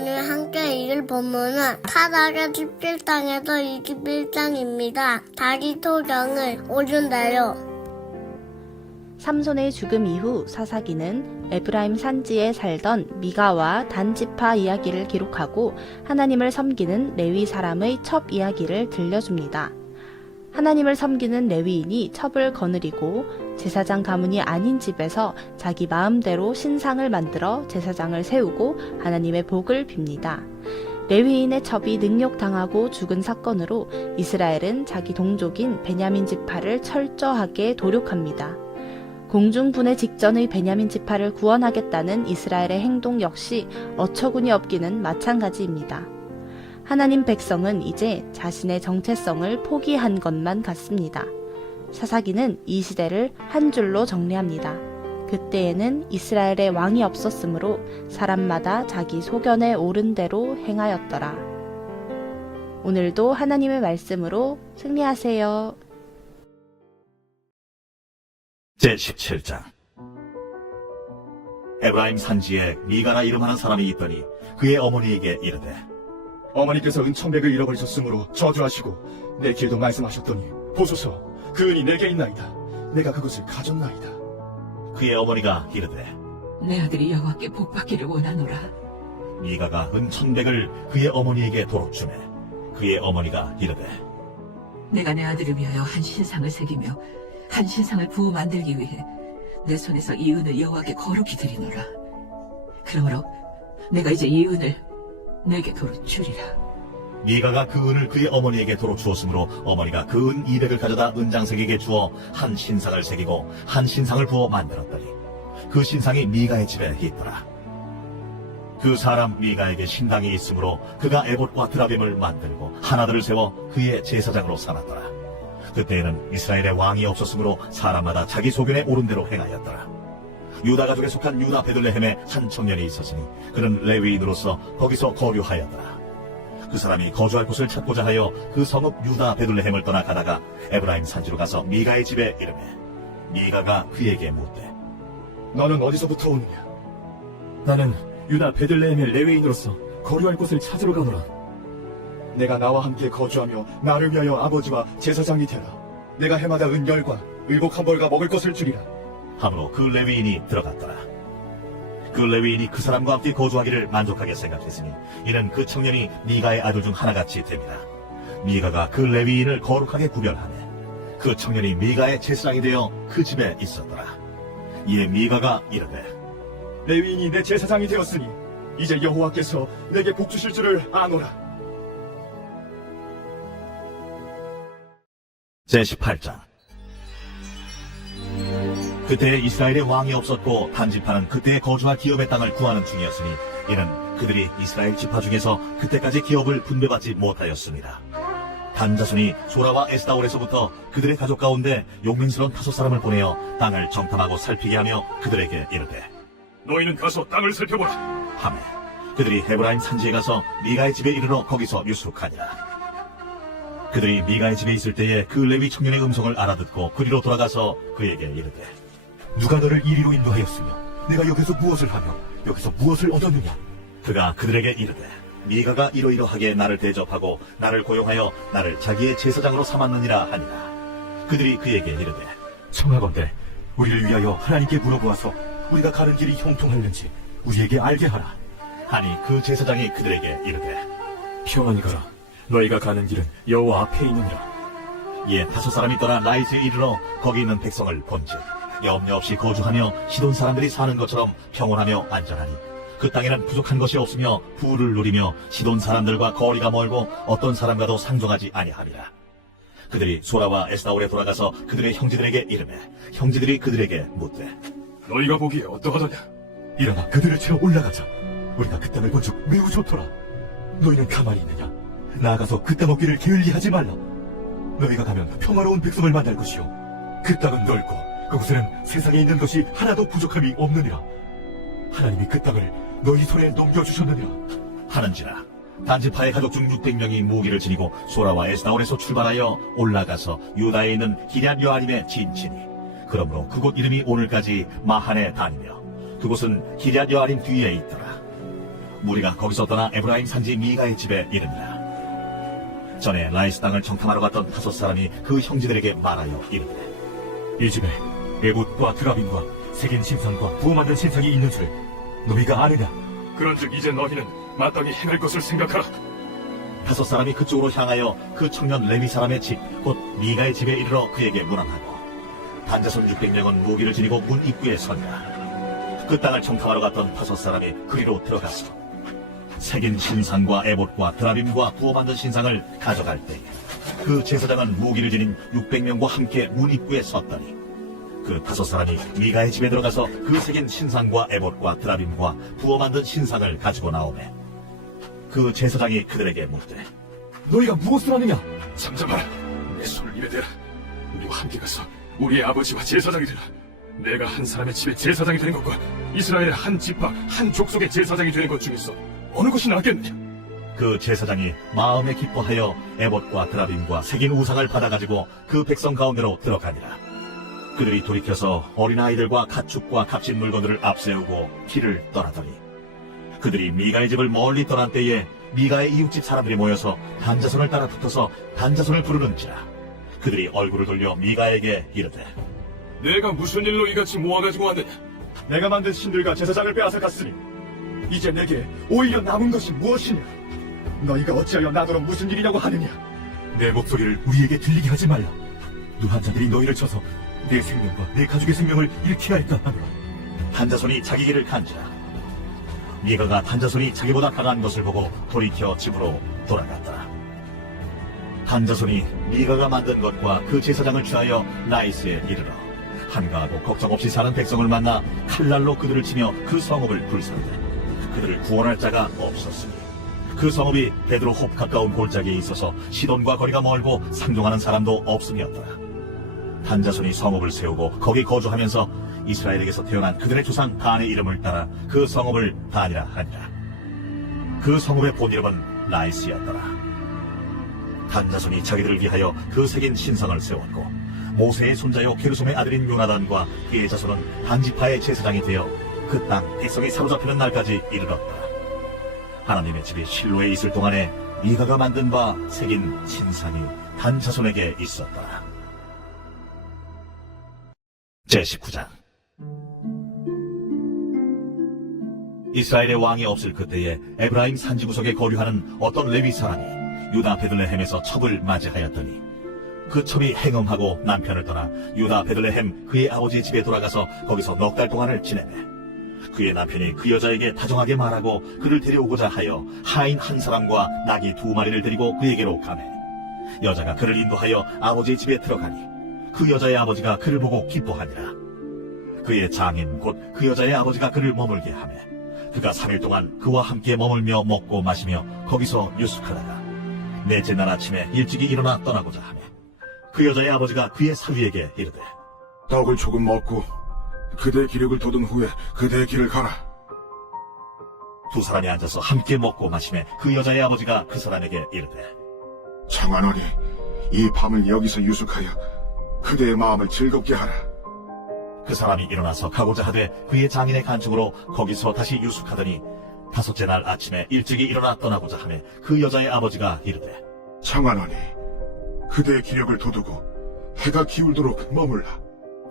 오늘 함께 읽을 본문은 사사기 17장에서 21장입니다. 다시 소경을 오준대요. 삼손의 죽음 이후 사사기는 에브라임 산지에 살던 미가와 단지파 이야기를 기록하고 하나님을 섬기는 레위 사람의 첩 이야기를 들려줍니다. 하나님을 섬기는 레위인이 첩을 거느리고 제사장 가문이 아닌 집에서 자기 마음대로 신상을 만들어 제사장을 세우고 하나님의 복을 빕니다. 레위인의 첩이 능욕당하고 죽은 사건으로 이스라엘은 자기 동족인 베냐민 지파를 철저하게 도륙합니다. 공중분해 직전의 베냐민 지파를 구원하겠다는 이스라엘의 행동 역시 어처구니 없기는 마찬가지입니다. 하나님 백성은 이제 자신의 정체성을 포기한 것만 같습니다. 사사기는 이 시대를 한 줄로 정리합니다. 그때에는 이스라엘의 왕이 없었으므로 사람마다 자기 소견에 옳은 대로 행하였더라. 오늘도 하나님의 말씀으로 승리하세요. 제17장. 에브라임 산지에 미가라 이름하는 사람이 있더니 그의 어머니에게 이르되, 어머니께서 은천백을 잃어버리셨으므로 저주하시고 내 길도 말씀하셨더니 보소서, 그 은이 내게 있나이다. 내가 그것을 가졌나이다. 그의 어머니가 이르되, 내 아들이 여호와께 복받기를 원하노라. 미가가 은천백을 그의 어머니에게 도록 주매 그의 어머니가 이르되, 내가 내 아들을 위하여 한 신상을 새기며 한 신상을 부어 만들기 위해 내 손에서 이 은을 여호와께 거룩히 드리노라. 그러므로 내가 이제 이 은을 내게 도로 주리라. 미가가 그 은을 그의 어머니에게 도록 주었으므로 어머니가 그 은 200을 가져다 은장색에게 주어 한 신상을 새기고 한 신상을 부어 만들었더니 그 신상이 미가의 집에 있더라. 그 사람 미가에게 신당이 있으므로 그가 에봇과 드라빔을 만들고 하나들을 세워 그의 제사장으로 삼았더라. 그때에는 이스라엘의 왕이 없었으므로 사람마다 자기 소견에 옳은 대로 행하였더라. 유다 가족에 속한 유다 베들레헴에 한 청년이 있었으니 그는 레위인으로서 거기서 거류하였더라. 그 사람이 거주할 곳을 찾고자 하여 그 성읍 유다 베들레헴을 떠나 가다가 에브라임 산지로 가서 미가의 집에 이르매 미가가 그에게 묻되, 너는 어디서부터 오느냐? 나는 유다 베들레헴의 레위인으로서 거류할 곳을 찾으러 가노라. 내가 나와 함께 거주하며 나를 위하여 아버지와 제사장이 되라. 내가 해마다 은열과 의복 한 벌과 먹을 것을 주리라. 함으로 그 레위인이 들어갔더라. 그 레위인이 그 사람과 함께 거주하기를 만족하게 생각했으니 이는 그 청년이 미가의 아들 중 하나같이 됩니다. 미가가 그 레위인을 거룩하게 구별하매 그 청년이 미가의 제사장이 되어 그 집에 있었더라. 이에 미가가 이르되, 레위인이 내 제사장이 되었으니 이제 여호와께서 내게 복 주실 줄을 아노라. 제18장. 그때 이스라엘의 왕이 없었고 단지파는 그때 거주할 기업의 땅을 구하는 중이었으니 이는 그들이 이스라엘 지파 중에서 그때까지 기업을 분배받지 못하였습니다. 단 자손이 소라와 에스다올에서부터 그들의 가족 가운데 용맹스러운 5사람을 보내어 땅을 정탐하고 살피게 하며 그들에게 이르되, 너희는 가서 땅을 살펴보라. 하매 그들이 헤브라임 산지에 가서 미가의 집에 이르러 거기서 유숙하니라. 그들이 미가의 집에 있을 때에 그 레위 청년의 음성을 알아듣고 그리로 돌아가서 그에게 이르되, 누가 너를 이리로 인도하였으며 내가 여기서 무엇을 하며 여기서 무엇을 얻었느냐? 그가 그들에게 이르되, 미가가 이러이러하게 나를 대접하고 나를 고용하여 나를 자기의 제사장으로 삼았느니라 하니라. 그들이 그에게 이르되, 청하건대 우리를 위하여 하나님께 물어보아서 우리가 가는 길이 형통할는지 우리에게 알게 하라. 하니 그 제사장이 그들에게 이르되, 평안히 가라. 너희가 가는 길은 여호와 앞에 있느니라. 이에 5사람이 떠나 라이스에 이르러 거기 있는 백성을 본즉 염려 없이 거주하며 시돈 사람들이 사는 것처럼 평온하며 안전하니 그 땅에는 부족한 것이 없으며 부를 누리며 시돈 사람들과 거리가 멀고 어떤 사람과도 상종하지 아니하니라. 그들이 소라와 에스다올에 돌아가서 그들의 형제들에게 이르매 형제들이 그들에게 묻되, 너희가 보기에 어떠하더냐? 일어나 그들을 채워 올라가자. 우리가 그 땅을 본즉 매우 좋더라. 너희는 가만히 있느냐? 나아가서 그 땅 얻기를 게을리하지 말라. 너희가 가면 평화로운 백성을 만날 것이요 그 땅은 넓고 그곳에는 세상에 있는 것이 하나도 부족함이 없느니라. 하나님이 그 땅을 너희 손에 넘겨주셨느니라 하는지라. 단지파의 가족 중 600명이 무기를 지니고 소라와 에스다올에서 출발하여 올라가서 유다에 있는 기럇 여아림에 진치니 그러므로 그곳 이름이 오늘까지 마한에 다니며 그곳은 기럇 여아림 뒤에 있더라. 무리가 거기서 떠나 에브라임 산지 미가의 집에 이르니라. 전에 라이스 땅을 정탐하러 갔던 5사람이 그 형제들에게 말하여 이르되 이 집에 에봇과 드라빔과 색인 신상과 부어 만든 신상이 있는 줄 너희가 아느냐? 그런즉 이제 너희는 마땅히 행할 것을 생각하라. 5사람이 그쪽으로 향하여 그 청년 레위 사람의 집 곧 미가의 집에 이르러 그에게 문안하고 단자손 600명은 무기를 지니고 문 입구에 서니라. 그 땅을 정탐하러 갔던 5사람이 그리로 들어가서 색인 신상과 에봇과 드라빔과 부어 만든 신상을 가져갈 때에 그 제사장은 무기를 지닌 600명과 함께 문 입구에 섰더니 그 5사람이 미가의 집에 들어가서 그 색인 신상과 에봇과 드라빔과 부어 만든 신상을 가지고 나오매 그 제사장이 그들에게 묻되 너희가 무엇을 하느냐? 잠잠하라. 내 손을 입에 대라. 우리와 함께 가서 우리의 아버지와 제사장이 되라. 내가 한 사람의 집에 제사장이 되는 것과 이스라엘의 한 지파 한 족속의 제사장이 되는 것 중에서 어느 것이 낫겠느냐? 그 제사장이 마음에 기뻐하여 에봇과 드라빔과 색인 우상을 받아가지고 그 백성 가운데로 들어가니라. 그들이 돌이켜서 어린아이들과 가축과 값진 물건들을 앞세우고 길을 떠나더니 그들이 미가의 집을 멀리 떠난 때에 미가의 이웃집 사람들이 모여서 단자손을 따라 붙어서 단자손을 부르는지라. 그들이 얼굴을 돌려 미가에게 이르되 내가 무슨 일로 이같이 모아가지고 왔느냐? 내가 만든 신들과 제사장을 빼앗아 갔으니 이제 내게 오히려 남은 것이 무엇이냐? 너희가 어찌하여 나더러 무슨 일이냐고 하느냐? 내 목소리를 우리에게 들리게 하지 말라. 노한 자들이 너희를 쳐서 내 생명과 내 가족의 생명을 잃게 할까 하노라. 단자손이 자기 길을 간지라. 미가가 단자손이 자기보다 강한 것을 보고 돌이켜 집으로 돌아갔더라. 단자손이 미가가 만든 것과 그 제사장을 취하여 라이스에 이르러 한가하고 걱정 없이 사는 백성을 만나 칼날로 그들을 치며 그 성읍을 불살되 그들을 구원할 자가 없었으니 그 성읍이 베드로홉 가까운 골짜기에 있어서 시돈과 거리가 멀고 상종하는 사람도 없음이었더라. 단자손이 성읍을 세우고 거기 거주하면서 이스라엘에게서 태어난 그들의 조상 단의 이름을 따라 그 성읍을 단이라 하니라. 그 성읍의 본 이름은 라이스였더라. 단자손이 자기들을 위하여 그 색인 신상을 세웠고 모세의 손자요 게르솜의 아들인 요나단과 그의 자손은 단지파의 제사장이 되어 그 땅 백성이 사로잡히는 날까지 이르렀더라. 하나님의 집이 실로에 있을 동안에 미가가 만든 바 색인 신상이 단자손에게 있었더라. 제19장 이스라엘의 왕이 없을 그때에 에브라임 산지구석에 거류하는 어떤 레위 사람이 유다 베들레헴에서 첩을 맞이하였더니 그 첩이 행음하고 남편을 떠나 유다 베들레헴 그의 아버지 집에 돌아가서 거기서 넉 달 동안을 지내매 그의 남편이 그 여자에게 다정하게 말하고 그를 데려오고자 하여 하인 한 사람과 나귀 2마리를 데리고 그에게로 가매 여자가 그를 인도하여 아버지의 집에 들어가니 그 여자의 아버지가 그를 보고 기뻐하니라. 그의 장인 곧 그 여자의 아버지가 그를 머물게 하며 그가 3일 동안 그와 함께 머물며 먹고 마시며 거기서 유숙하다가 넷째 날 아침에 일찍이 일어나 떠나고자 하며 그 여자의 아버지가 그의 사위에게 이르되 떡을 조금 먹고 그대의 기력을 돋은 후에 그대의 길을 가라. 2 사람이 앉아서 함께 먹고 마시며 그 여자의 아버지가 그 사람에게 이르되 청하노니 이 밤을 여기서 유숙하여 그대의 마음을 즐겁게 하라. 그 사람이 일어나서 가고자 하되 그의 장인의 간청으로 거기서 다시 유숙하더니 5째 날 아침에 일찍이 일어나 떠나고자 하며 그 여자의 아버지가 이르되 청하노니 그대의 기력을 돋우고 해가 기울도록 머물라.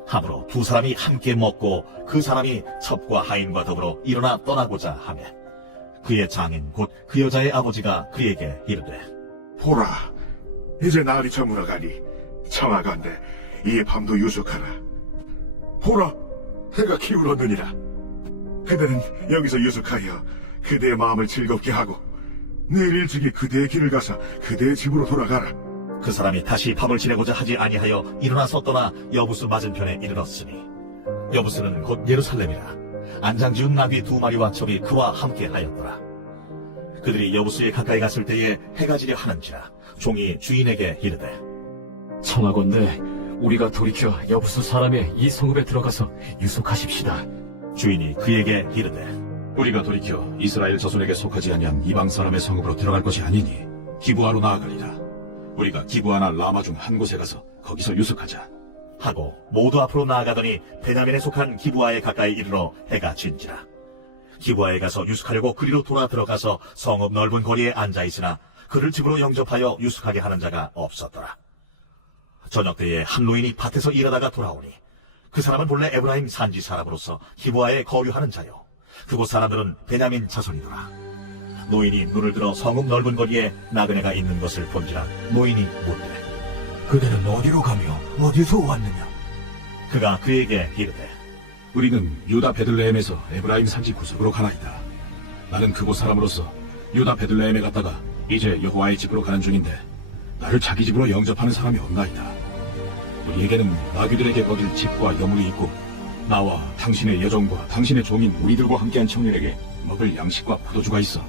함으로 2 사람이 함께 먹고 그 사람이 첩과 하인과 더불어 일어나 떠나고자 하며 그의 장인 곧 그 여자의 아버지가 그에게 이르되 보라, 이제 날이 저물어가니 청하건대 이 밤도 유숙하라. 보라, 해가 기울었느니라. 그대는 여기서 유숙하여 그대의 마음을 즐겁게 하고 내일 일찍이 그대의 길을 가서 그대의 집으로 돌아가라. 그 사람이 다시 밤을 지내고자 하지 아니하여 일어나서 떠나 여부스 맞은편에 이르렀으니 여부스는 곧 예루살렘이라. 안장지은 나귀 2마리와 첩이 그와 함께 하였더라. 그들이 여부스에 가까이 갔을 때에 해가 지려 하는지라 종이 주인에게 이르되 청하건대 우리가 돌이켜 여부수 사람의 이 성읍에 들어가서 유숙하십시다. 주인이 그에게 이르되 우리가 돌이켜 이스라엘 자손에게 속하지 아니한 이방 사람의 성읍으로 들어갈 것이 아니니 기브아로 나아가리라. 우리가 기브아나 라마 중 한 곳에 가서 거기서 유숙하자 하고 모두 앞으로 나아가더니 베냐민에 속한 기브아에 가까이 이르러 해가 진지라. 기부아에 가서 유숙하려고 그리로 돌아 들어가서 성읍 넓은 거리에 앉아 있으나 그를 집으로 영접하여 유숙하게 하는 자가 없었더라. 저녁 때에 한 노인이 밭에서 일하다가 돌아오니 그 사람은 본래 에브라임 산지 사람으로서 기부아에 거류하는 자요, 그곳 사람들은 베냐민 자손이더라. 노인이 눈을 들어 성읍 넓은 거리에 나그네가 있는 것을 본지라 노인이 묻되, 그대는 어디로 가며 어디서 왔느냐? 그가 그에게 이르되, 우리는 유다 베들레헴에서 에브라임 산지 구석으로 가나이다. 나는 그곳 사람으로서 유다 베들레헴에 갔다가 이제 여호와의 집으로 가는 중인데 나를 자기 집으로 영접하는 사람이 없나이다. 우리에게는 나귀들에게 먹일 집과 여물이 있고 나와 당신의 여종과 당신의 종인 우리들과 함께한 청년에게 먹을 양식과 포도주가 있어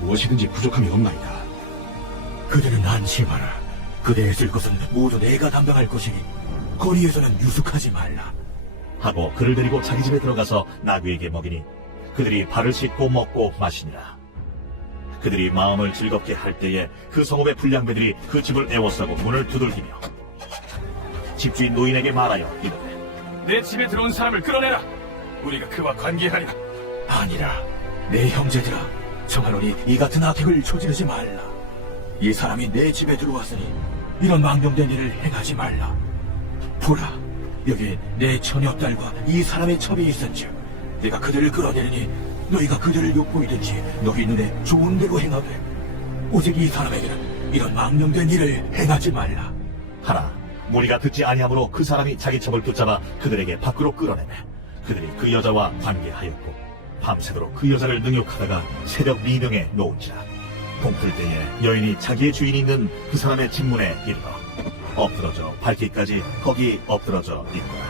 무엇이든지 부족함이 없나이다. 그대는 안심하라. 그대의 쓸 것은 모두 내가 담당할 것이니 거리에서는 유숙하지 말라. 하고 그를 데리고 자기 집에 들어가서 나귀에게 먹이니 그들이 발을 씻고 먹고 마시니라. 그들이 마음을 즐겁게 할 때에 그 성읍의 불량배들이 그 집을 에워싸고 문을 두들기며 집주인 노인에게 말하여 이르되, 내 집에 들어온 사람을 끌어내라. 우리가 그와 관계하리라. 아니라 내 형제들아, 청하노니 이 같은 악행을 저지르지 말라. 이 사람이 내 집에 들어왔으니 이런 망령된 일을 행하지 말라. 보라, 여기 내 처녀딸과 이 사람의 첩이 있은즉 내가 그들을 끌어내리니 너희가 그들을 욕보이든지 너희 눈에 좋은 대로 행하되 오직 이 사람에게는 이런 망령된 일을 행하지 말라. 하나 무리가 듣지 아니하므로 그 사람이 자기 첩을 붙잡아 그들에게 밖으로 끌어내매 그들이 그 여자와 관계하였고 밤새도록 그 여자를 능욕하다가 새벽 미명에 놓은지라. 동틀 때에 여인이 자기의 주인이 있는 그 사람의 집문에 이르러 엎드러져 밝기까지 거기 엎드러져 있더라.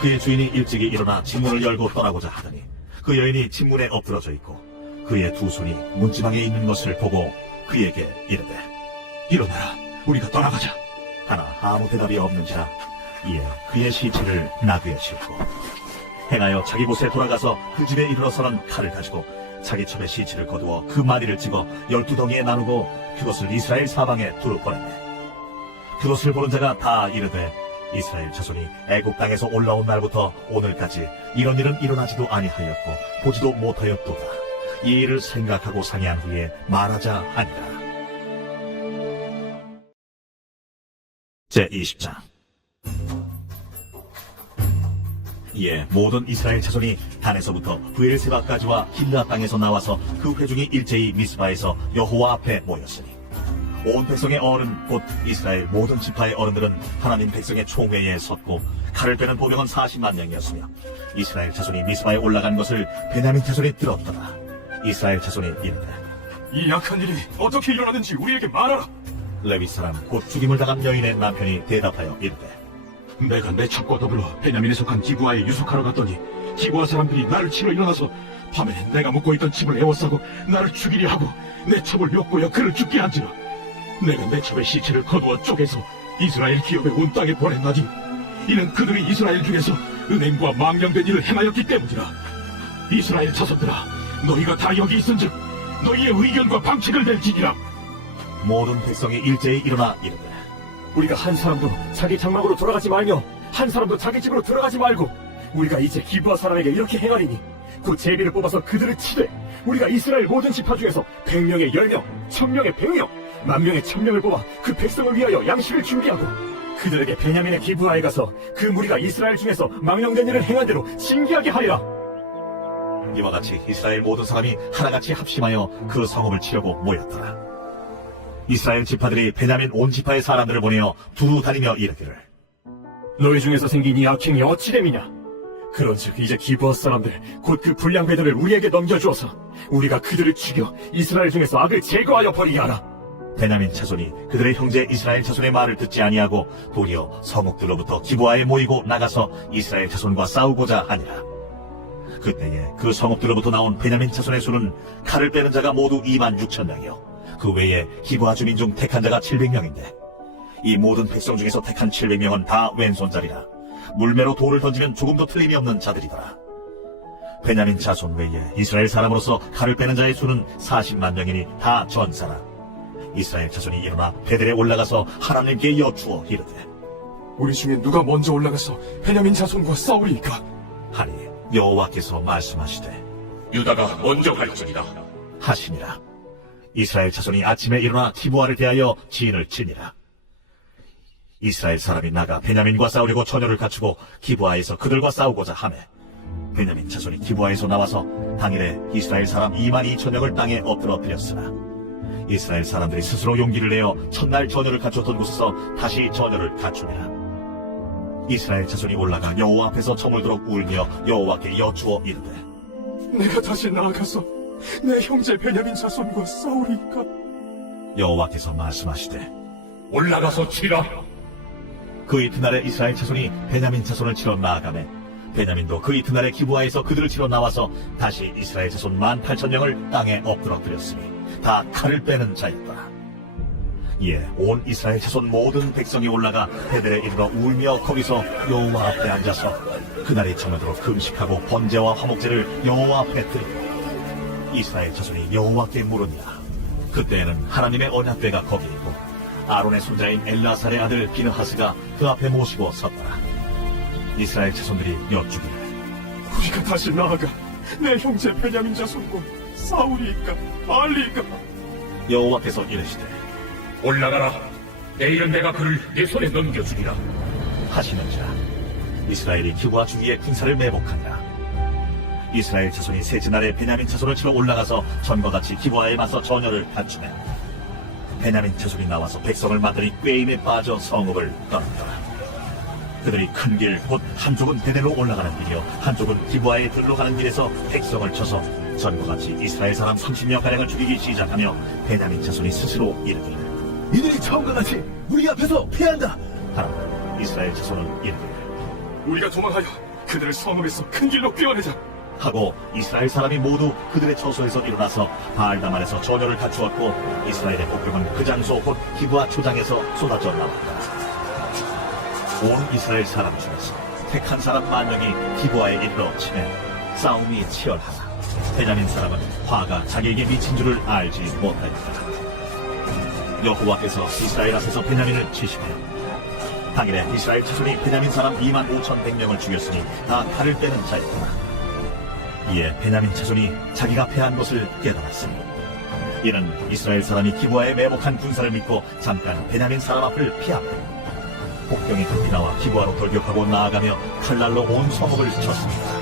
그의 주인이 일찍이 일어나 집문을 열고 떠나고자 하더니 그 여인이 집문에 엎드러져 있고 그의 두 손이 문지방에 있는 것을 보고 그에게 이르되, 일어나라, 우리가 떠나가자. 하나 아무 대답이 없는지라. 이에 그의 시체를 나귀에 싣고 행하여 자기 곳에 돌아가서 그 집에 이르러서는 칼을 가지고 자기 첩의 시체를 거두어 그 마디를 찍어 12덩이에 나누고 그것을 이스라엘 사방에 두루 보냈네. 그것을 보는 자가 다 이르되, 이스라엘 자손이 애굽 땅에서 올라온 날부터 오늘까지 이런 일은 일어나지도 아니하였고 보지도 못하였도다. 이 일을 생각하고 상의한 후에 말하자 하니라. 제20장. 이에 모든 이스라엘 자손이 단에서부터 브엘세바까지와 길라 땅에서 나와서 그 회중이 일제히 미스바에서 여호와 앞에 모였으니 온 백성의 어른 곧 이스라엘 모든 지파의 어른들은 하나님 백성의 총회에 섰고 칼을 빼는 보병은 40만 명이었으며 이스라엘 자손이 미스바에 올라간 것을 베냐민 자손이 들었더라. 이스라엘 자손이 이르되, 이 악한 일이 어떻게 일어나는지 우리에게 말하라. 레위 사람 곧 죽임을 당한 여인의 남편이 대답하여 이르되, 내가 내 첩과 더불어 베냐민에 속한 기부아에 유숙하러 갔더니 기부아 사람들이 나를 치러 일어나서 밤에 내가 묵고 있던 집을 에워싸고 나를 죽이려 하고 내 첩을 욕보여 그를 죽게 한지라. 내가 내 첩의 시체를 거두어 쪼개서 이스라엘 기업의 온 땅에 보냈나니 이는 그들이 이스라엘 중에서 은행과 망령된 일을 행하였기 때문이라. 이스라엘 자손들아, 너희가 다 여기 있은즉 너희의 의견과 방책을 낼지니라. 모든 백성이 일제히 일어나 이르되, 우리가 한 사람도 자기 장막으로 돌아가지 말며 한 사람도 자기 집으로 들어가지 말고 우리가 이제 기부아 사람에게 이렇게 행하리니 곧 제비를 뽑아서 그들을 치되 우리가 이스라엘 모든 지파 중에서 100명에 10명, 1000명에 100명, 10,000명에 1000명을 뽑아 그 백성을 위하여 양식을 준비하고 그들에게 베냐민의 기부아에 가서 그 무리가 이스라엘 중에서 망령된 일을 행한 대로 징계하게 하리라. 이와 같이 이스라엘 모든 사람이 하나같이 합심하여 그 성읍을 치려고 모였더라. 이스라엘 지파들이 베냐민 온 지파의 사람들을 보내어 두루 다니며 이르기를, 너희 중에서 생긴 이 악행이 어찌 됨이냐? 그런즉 이제 기부아 사람들 곧 그 불량배들을 우리에게 넘겨주어서 우리가 그들을 죽여 이스라엘 중에서 악을 제거하여 버리게 하라. 베냐민 자손이 그들의 형제 이스라엘 자손의 말을 듣지 아니하고 도리어 성읍들로부터 기부아에 모이고 나가서 이스라엘 자손과 싸우고자 하니라. 그때에 그 성읍들로부터 나온 베냐민 자손의 수는 칼을 빼는 자가 모두 26,000명이요 그 외에 기부아 주민 중 택한 자가 700명인데 이 모든 백성 중에서 택한 700명은 다 왼손자리라. 물매로 돌을 던지면 조금도 틀림이 없는 자들이더라. 베냐민 자손 외에 이스라엘 사람으로서 칼을 빼는 자의 수는 40만 명이니 다 전사라. 이스라엘 자손이 일어나 베델에 올라가서 하나님께 여쭈어 이르되, 우리 중에 누가 먼저 올라가서 베냐민 자손과 싸우리이까? 하니 여호와께서 말씀하시되, 유다가 먼저 갈지니라. 하시니라. 이스라엘 자손이 아침에 일어나 기브아를 대하여 진을 치니라. 이스라엘 사람이 나가 베냐민과 싸우려고 전열을 갖추고 기브아에서 그들과 싸우고자 하매 베냐민 자손이 기브아에서 나와서 당일에 이스라엘 사람 22,000명을 땅에 엎드러뜨렸으나 이스라엘 사람들이 스스로 용기를 내어 첫날 전열을 갖췄던 곳에서 다시 전열을 갖추니라. 이스라엘 자손이 올라가 여호와 앞에서 저물도록 울며 여호와께 여쭈어 이르되 내가 다시 나아가서 내 형제 베냐민 자손과 싸우리까? 여호와께서 말씀하시되 올라가서 치라. 그 이튿날에 이스라엘 자손이 베냐민 자손을 치러 나아가매 베냐민도 그 이튿날에 기브아에서 그들을 치러 나와서 다시 이스라엘 자손 18,000명을 땅에 엎드러뜨렸으니 다 칼을 빼는 자였더라. 이에 온 이스라엘 자손 모든 백성이 올라가 베델에 이르러 울며 거기서 여호와 앞에 앉아서 그날이 저물도록 금식하고 번제와 화목제를 여호와 앞에 드리고 이스라엘 자손이 여호와께 물으니라. 그때에는 하나님의 언약궤가 거기 있고 아론의 손자인 엘라살의 아들 비느하스가 그 앞에 모시고 섰더라. 이스라엘 자손들이 여쭈기를 우리가 다시 나아가 내 형제 베냐민 자손과 싸우리까 말리까? 여호와께서 이르시되 올라가라. 내일은 내가 그를 내 손에 넘겨주리라. 하시는지라. 이스라엘이 기브아 주기에 군사를 매복하니라. 이스라엘 자손이 셋째 날에 베냐민 자손을 치러 올라가서 전과 같이 기브아에 맞서 전열을 갖추매 베냐민 자손이 나와서 백성을 만드니 꾀임에 빠져 성읍을 떠났더라. 그들이 큰 길 곧 한쪽은 베델로 올라가는 길이요 한쪽은 기브아의 들로 가는 길에서 백성을 쳐서 전과 같이 이스라엘 사람 30명 가량을 죽이기 시작하며 베냐민 자손이 스스로 이르기를 이들이 처음과 같이 우리 앞에서 피한다. 하라. 이스라엘 자손은 이르기를 우리가 도망하여 그들을 성읍에서 큰 길로 꿰어내자. 하고 이스라엘 사람이 모두 그들의 처소에서 일어나서 바알다만에서 전열을 갖추었고 이스라엘의 복병은 그 장소 곧 기브아 초장에서 쏟아져 나왔다. 온 이스라엘 사람 중에서 택한 사람 10,000명이 기브아에 이르러 치매 싸움이 치열하다. 베냐민 사람은 화가 자기에게 미친 줄을 알지 못하였다. 여호와께서 이스라엘 앞에서 베냐민을 치시며 당일에 이스라엘 자손이 베냐민 사람 25,100명을 죽였으니 다 칼을 빼는 자였더라. 이에 베냐민 자손이 자기가 패한 것을 깨달았으니 이는 이스라엘 사람이 기브아에 매복한 군사를 믿고 잠깐 베냐민 사람 앞을 피하고 복병이 급히 나와 기브아로 돌격하고 나아가며 칼날로 온 성읍을 쳤습니다.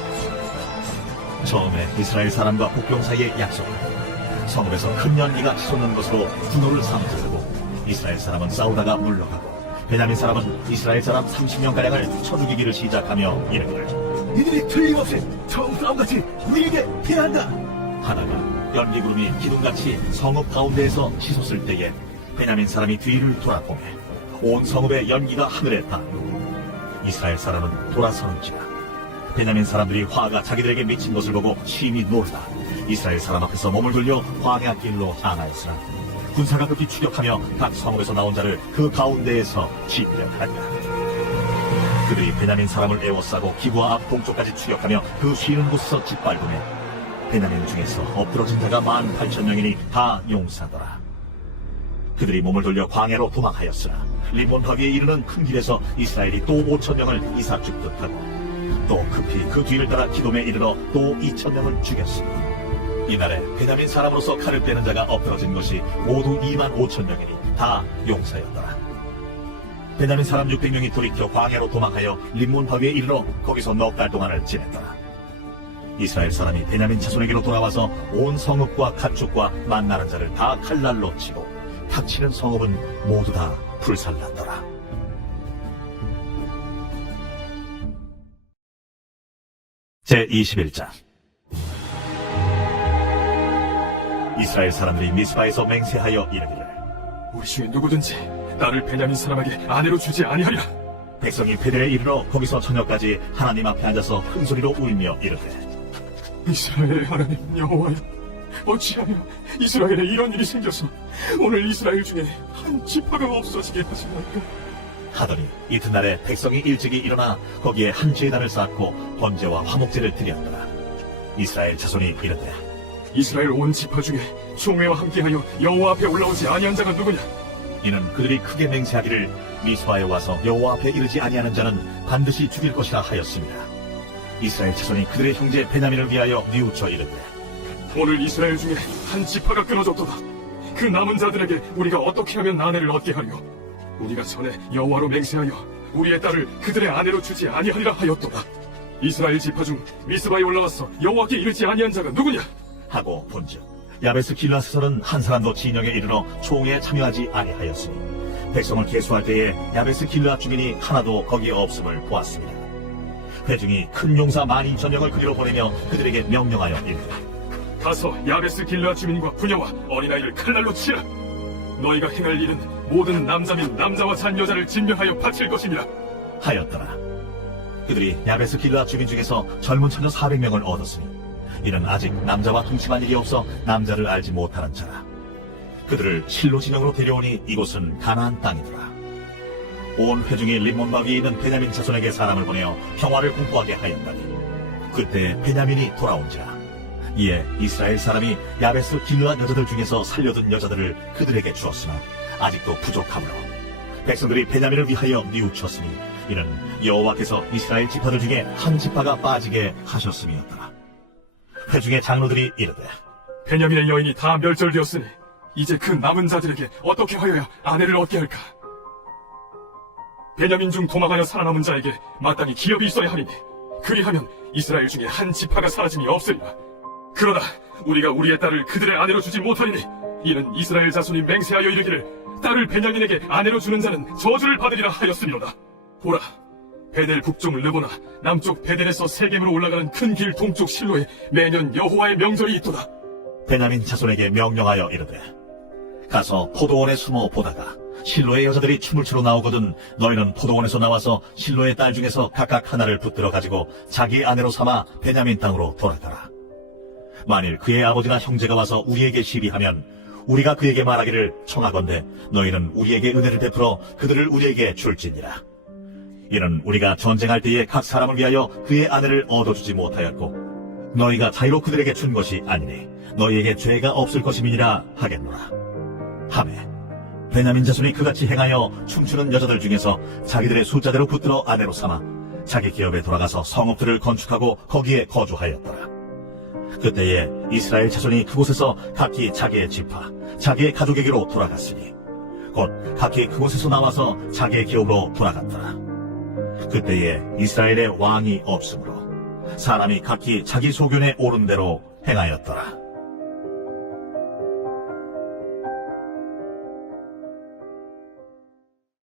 처음에 이스라엘 사람과 복병 사이에 약속하고 성읍에서 큰 연기가 치솟는 것으로 분노를 삼으고 이스라엘 사람은 싸우다가 물러가고 베냐민 사람은 이스라엘 사람 30명가량을 쳐 죽이기를 시작하며 이르기를 이들이 틀림없이 처음 싸움같이 우리에게 피한다. 하다가 연기구름이 기둥같이 성읍 가운데에서 치솟을 때에 베냐민 사람이 뒤를 돌아보매 온 성읍의 연기가 하늘에 닿고 이스라엘 사람은 돌아서는지라. 베냐민 사람들이 화가 자기들에게 미친 것을 보고 심히 놀라 이스라엘 사람 앞에서 몸을 돌려 광야길로 향하였으나 군사가 급히 추격하며 각 성읍에서 나온 자를 그 가운데에서 집결하니라. 그들이 베냐민 사람을 에워싸고 기브아 앞 동쪽까지 추격하며 그 쉬는 곳에서 짓밟으며 베냐민 중에서 엎드러진 자가 18,000명이니 다 용사더라. 그들이 몸을 돌려 광야로 도망하였으나 림몬 바위에 이르는 큰 길에서 이스라엘이 또 5,000명을 이사 죽듯 하고 또 급히 그 뒤를 따라 기돔에 이르러 또 2,000명을 죽였으니 이날에 베냐민 사람으로서 칼을 빼는 자가 엎드러진 것이 모두 25,000명이니 다 용사였더라. 베냐민 사람 600명이 돌이켜 광야로 도망하여 림몬 바위에 이르러 거기서 넉 달 동안을 지냈더라. 이스라엘 사람이 베냐민 자손에게로 돌아와서 온 성읍과 가축과 만나는 자를 다 칼날로 치고 닥치는 성읍은 모두 다 불살랐더라. 제21장 이스라엘 사람들이 미스바에서 맹세하여 이르기를 우리 중에 누구든지 나를 베냐민 사람에게 아내로 주지 아니하리라. 백성이 베델에 이르러 거기서 저녁까지 하나님 앞에 앉아서 큰 소리로 울며 이르되 이스라엘의 하나님 여호와여, 어찌하여 이스라엘에 이런 일이 생겨서 오늘 이스라엘 중에 한 지파가 없어지게 하시나이까? 하더니 이튿날에 백성이 일찍이 일어나 거기에 한 제단을 쌓고 번제와 화목제를 드렸더라. 이스라엘 자손이 이르되 이스라엘 온 지파 중에 총회와 함께하여 여호와 앞에 올라오지 아니한 자가 누구냐? 이는 그들이 크게 맹세하기를 미스바에 와서 여호와 앞에 이르지 아니하는 자는 반드시 죽일 것이라 하였습니다. 이스라엘 자손이 그들의 형제 베냐민을 위하여 뉘우쳐 이르되 오늘 이스라엘 중에 한 지파가 끊어졌도다. 그 남은 자들에게 우리가 어떻게 하면 아내를 얻게 하리요? 우리가 전에 여호와로 맹세하여 우리의 딸을 그들의 아내로 주지 아니하리라 하였도다. 이스라엘 지파 중 미스바에 올라와서 여호와께 이르지 아니한 자가 누구냐? 하고 본즉 야베스 길라스에서는 한 사람도 진영에 이르러 총회에 참여하지 아니하였으니 백성을 계수할 때에 야베스 길라 주민이 하나도 거기에 없음을 보았습니다. 회중이 큰 용사 12,000명을 그리로 보내며 그들에게 명령하여 이르되 가서 야베스 길라 주민과 부녀와 어린아이를 칼날로 치라. 너희가 행할 일은 모든 남자 및 남자와 잔 여자를 진멸하여 바칠 것이니라 하였더라. 그들이 야베스 길라 주민 중에서 젊은 처녀 400명을 얻었으니 이는 아직 남자와 동침한 일이 없어 남자를 알지 못하는 자라. 그들을 실로 진영으로 데려오니 이곳은 가나안 땅이더라. 온 회중이 림몬마 위에 있는 베냐민 자손에게 사람을 보내어 평화를 공포하게 하였다니 그때 베냐민이 돌아온지라. 이에 이스라엘 사람이 야베스 길르앗 여자들 중에서 살려둔 여자들을 그들에게 주었으나 아직도 부족하므로 백성들이 베냐민을 위하여 뉘우쳤으니 이는 여호와께서 이스라엘 지파들 중에 한 지파가 빠지게 하셨음이었더라. 회중의 장로들이 이르되 베냐민의 여인이 다 멸절되었으니 이제 그 남은 자들에게 어떻게 하여야 아내를 얻게 할까? 베냐민 중 도망하여 살아남은 자에게 마땅히 기업이 있어야 하리니 그리하면 이스라엘 중에 한 지파가 사라짐이 없으리라. 그러나 우리가 우리의 딸을 그들의 아내로 주지 못하리니 이는 이스라엘 자손이 맹세하여 이르기를 딸을 베냐민에게 아내로 주는 자는 저주를 받으리라 하였으니로다. 보라, 베델 북쪽 르보나 남쪽 베델에서 세겜으로 올라가는 큰 길 동쪽 실로에 매년 여호와의 명절이 있도다. 베냐민 자손에게 명령하여 이르되 가서 포도원에 숨어 보다가 실로의 여자들이 춤을 추러 나오거든 너희는 포도원에서 나와서 실로의 딸 중에서 각각 하나를 붙들어 가지고 자기의 아내로 삼아 베냐민 땅으로 돌아가라. 만일 그의 아버지나 형제가 와서 우리에게 시비하면 우리가 그에게 말하기를 청하건대 너희는 우리에게 은혜를 베풀어 그들을 우리에게 줄지니라. 이는 우리가 전쟁할 때에 각 사람을 위하여 그의 아내를 얻어주지 못하였고 너희가 자유로 그들에게 준 것이 아니니 너희에게 죄가 없을 것임이니라 하겠노라. 하매 베냐민 자손이 그같이 행하여 춤추는 여자들 중에서 자기들의 숫자대로 붙들어 아내로 삼아 자기 기업에 돌아가서 성읍들을 건축하고 거기에 거주하였더라. 그때에 이스라엘 자손이 그곳에서 각기 자기의 지파, 자기의 가족에게로 돌아갔으니 곧 각기 그곳에서 나와서 자기의 기업으로 돌아갔더라. 그때에 이스라엘에 왕이 없으므로 사람이 각기 자기 소견에 옳은 대로 행하였더라.